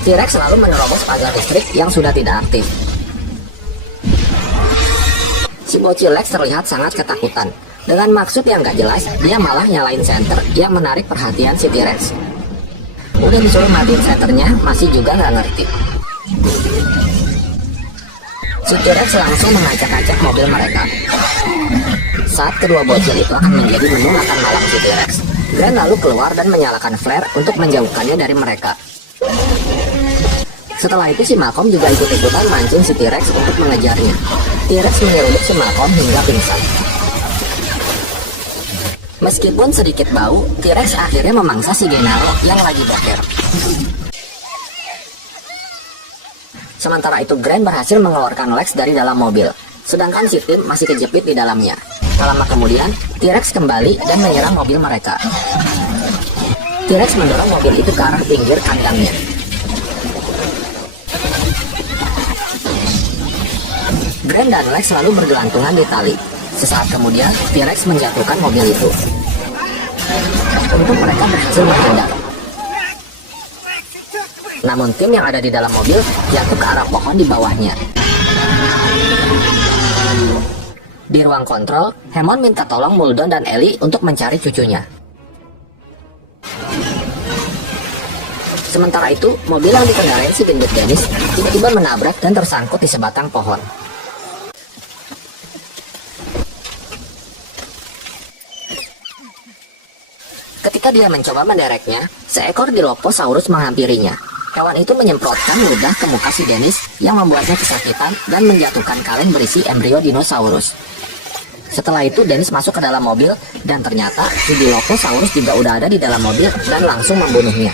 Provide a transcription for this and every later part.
T-Rex selalu menerobos pagar listrik yang sudah tidak aktif. Si bocil Lex terlihat sangat ketakutan. Dengan maksud yang gak jelas, dia malah nyalain senter yang menarik perhatian si T-Rex. Udah disuruh matiin senternya, masih juga gak ngerti. Si T-Rex langsung mengacak-acak mobil mereka. Saat kedua bocil itu akan menjadi menu makan malam si T-Rex, Grant lalu keluar dan menyalakan flare untuk menjauhkannya dari mereka. Setelah itu si Malcolm juga ikut-ikutan mancing si T-Rex untuk mengejarnya. T-Rex menyeruduk si Malcolm hingga pingsan. Meskipun sedikit bau, T-Rex akhirnya memangsa si Gennaro yang lagi boker. Sementara itu Grant berhasil mengeluarkan Lex dari dalam mobil, sedangkan si Tim masih kejepit di dalamnya. Tak lama kemudian, T-Rex kembali dan menyerang mobil mereka. T-Rex mendorong mobil itu ke arah pinggir kandangnya. Grant dan Lex selalu bergelantungan di tali. Sesaat kemudian, T-Rex menjatuhkan mobil itu. Untung mereka berhasil menghindar. Namun Tim yang ada di dalam mobil jatuh ke arah pohon di bawahnya. Di ruang kontrol, Hammond minta tolong Muldoon dan Ellie untuk mencari cucunya. Sementara itu, mobil yang dikendarai si gendut Dennis tiba-tiba menabrak dan tersangkut di sebatang pohon. Ketika dia mencoba mendereknya, seekor Dilophosaurus menghampirinya. Hewan itu menyemprotkan ludah ke muka si Dennis yang membuatnya kesakitan dan menjatuhkan kaleng berisi embrio dinosaurus. Setelah itu Dennis masuk ke dalam mobil dan ternyata si Dilophosaurus juga udah ada di dalam mobil dan langsung membunuhnya.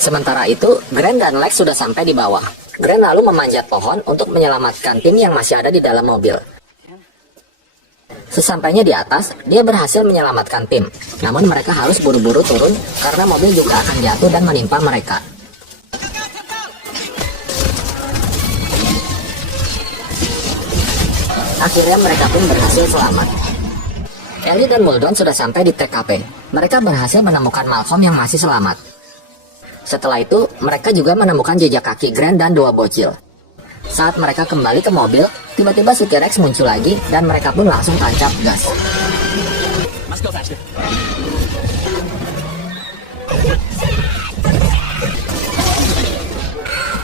Sementara itu Grant dan Lex sudah sampai di bawah. Grant lalu memanjat pohon untuk menyelamatkan Tim yang masih ada di dalam mobil. Sesampainya di atas, dia berhasil menyelamatkan Tim. Namun mereka harus buru-buru turun karena mobil juga akan jatuh dan menimpa mereka. Akhirnya mereka pun berhasil selamat. Ellie dan Muldoon sudah sampai di TKP. Mereka berhasil menemukan Malcolm yang masih selamat. Setelah itu, mereka juga menemukan jejak kaki Grant dan dua bocil. Saat mereka kembali ke mobil, tiba-tiba si T-Rex muncul lagi dan mereka pun langsung tancap gas.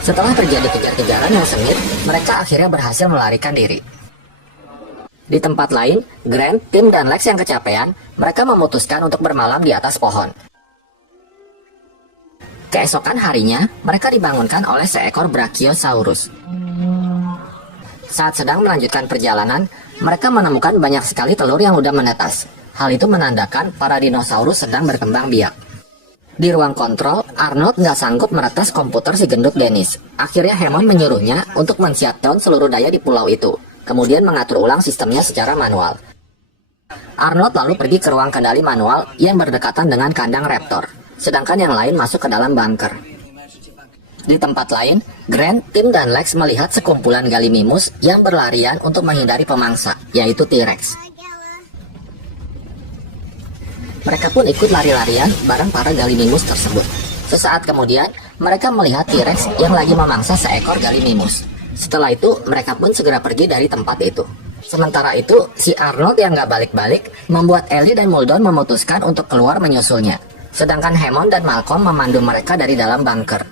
Setelah terjadi kejar-kejaran yang sengit, mereka akhirnya berhasil melarikan diri. Di tempat lain, Grant, Tim, dan Lex yang kecapean, mereka memutuskan untuk bermalam di atas pohon. Keesokan harinya, mereka dibangunkan oleh seekor Brachiosaurus. Saat sedang melanjutkan perjalanan, mereka menemukan banyak sekali telur yang udah menetas. Hal itu menandakan para dinosaurus sedang berkembang biak. Di ruang kontrol, Arnold nggak sanggup meretas komputer si gendut Dennis. Akhirnya Hammond menyuruhnya untuk men-shutdown seluruh daya di pulau itu, kemudian mengatur ulang sistemnya secara manual. Arnold lalu pergi ke ruang kendali manual yang berdekatan dengan kandang raptor, sedangkan yang lain masuk ke dalam bunker. Di tempat lain, Grant, Tim, dan Lex melihat sekumpulan Gallimimus yang berlarian untuk menghindari pemangsa, yaitu T-Rex. Mereka pun ikut lari-larian bareng para Gallimimus tersebut. Sesaat kemudian, mereka melihat T-Rex yang lagi memangsa seekor Gallimimus. Setelah itu, mereka pun segera pergi dari tempat itu. Sementara itu, si Arnold yang gak balik-balik membuat Ellie dan Muldoon memutuskan untuk keluar menyusulnya. Sedangkan Hammond dan Malcolm memandu mereka dari dalam bunker.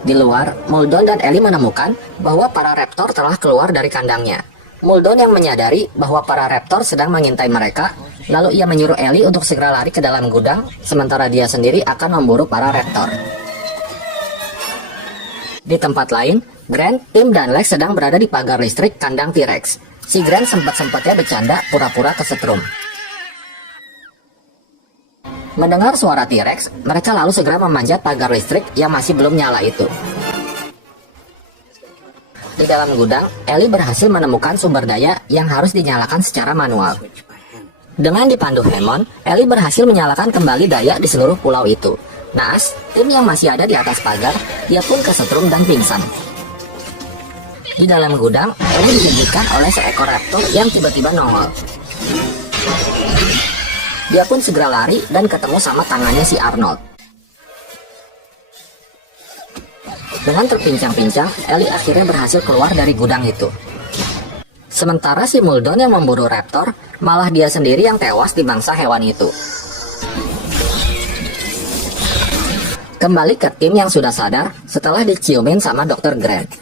Di luar, Muldoon dan Ellie menemukan bahwa para raptor telah keluar dari kandangnya. Muldoon yang menyadari bahwa para raptor sedang mengintai mereka, lalu ia menyuruh Ellie untuk segera lari ke dalam gudang, sementara dia sendiri akan memburu para raptor. Di tempat lain, Grant, Tim, dan Lex sedang berada di pagar listrik kandang T-Rex. Si Grant sempat-sempatnya bercanda pura-pura kesetrum. Mendengar suara T-Rex, mereka lalu segera memanjat pagar listrik yang masih belum nyala itu. Di dalam gudang, Ellie berhasil menemukan sumber daya yang harus dinyalakan secara manual. Dengan dipandu Hammond, Ellie berhasil menyalakan kembali daya di seluruh pulau itu. Naas, Tim yang masih ada di atas pagar, ia pun kesetrum dan pingsan. Di dalam gudang, Ellie dikejutkan oleh seekor raptor yang tiba-tiba nongol. Dia pun segera lari dan ketemu sama tangannya si Arnold. Dengan terpincang-pincang, Ellie akhirnya berhasil keluar dari gudang itu. Sementara si Muldoon yang memburu raptor, malah dia sendiri yang tewas di mangsa hewan itu. Kembali ke tim yang sudah sadar setelah diciumin sama Dr. Grant.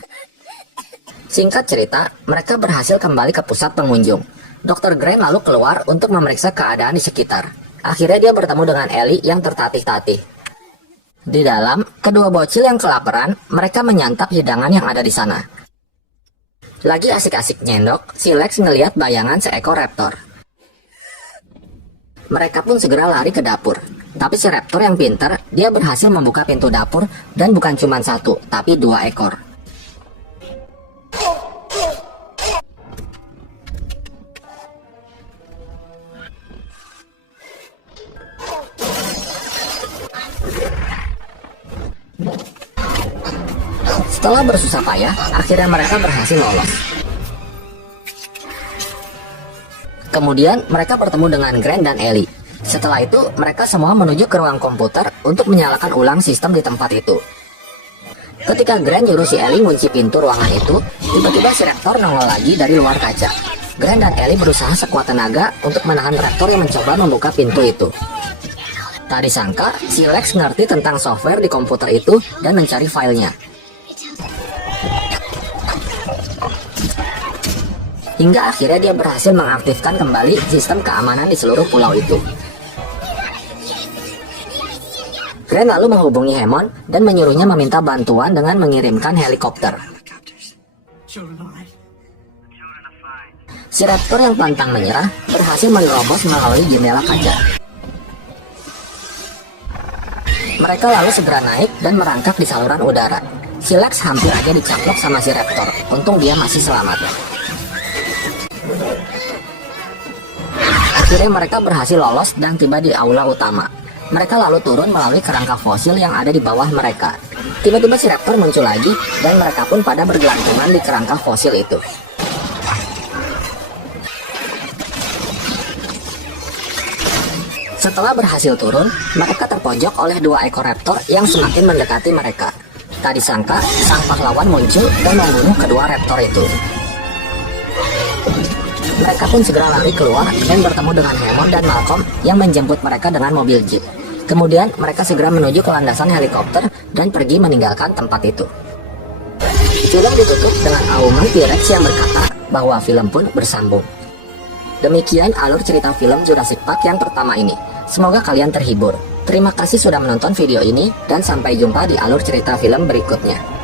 Singkat cerita, mereka berhasil kembali ke pusat pengunjung. Dr. Grant lalu keluar untuk memeriksa keadaan di sekitar. Akhirnya dia bertemu dengan Ellie yang tertatih-tatih. Di dalam, kedua bocil yang kelaparan, mereka menyantap hidangan yang ada di sana. Lagi asik-asik nyendok, si Lex ngelihat bayangan seekor raptor. Mereka pun segera lari ke dapur. Tapi si raptor yang pintar, dia berhasil membuka pintu dapur dan bukan cuma satu, tapi 2 ekor. Setelah bersusah payah, akhirnya mereka berhasil lolos. Kemudian mereka bertemu dengan Grant dan Ellie. Setelah itu, mereka semua menuju ke ruang komputer untuk menyalakan ulang sistem di tempat itu. Ketika Grant nyuruh si Ellie ngunci pintu ruangan itu, tiba-tiba si raptor nongol lagi dari luar kaca. Grant dan Ellie berusaha sekuat tenaga untuk menahan raptor yang mencoba membuka pintu itu. Tak disangka, si Lex ngerti tentang software di komputer itu dan mencari filenya. Hingga akhirnya dia berhasil mengaktifkan kembali sistem keamanan di seluruh pulau itu. Grant lalu menghubungi Hammond dan menyuruhnya meminta bantuan dengan mengirimkan helikopter. Si raptor yang pantang menyerah berhasil menerobos melalui jendela kaca. Mereka lalu segera naik dan merangkak di saluran udara. Si Lex hampir aja dicaplok sama si raptor, untung dia masih selamat. Akhirnya mereka berhasil lolos dan tiba di aula utama. Mereka lalu turun melalui kerangka fosil yang ada di bawah mereka. Tiba-tiba si raptor muncul lagi dan mereka pun pada bergelantungan di kerangka fosil itu. Setelah berhasil turun, mereka terpojok oleh 2 ekor raptor yang semakin mendekati mereka. Tak disangka, sang pahlawan muncul dan membunuh kedua raptor itu. Mereka pun segera lari keluar dan bertemu dengan Hammond dan Malcolm yang menjemput mereka dengan mobil jeep. Kemudian mereka segera menuju ke landasan helikopter dan pergi meninggalkan tempat itu. Film ditutup dengan auman T-Rex yang berkata bahwa film pun bersambung. Demikian alur cerita film Jurassic Park yang pertama ini. Semoga kalian terhibur. Terima kasih sudah menonton video ini dan sampai jumpa di alur cerita film berikutnya.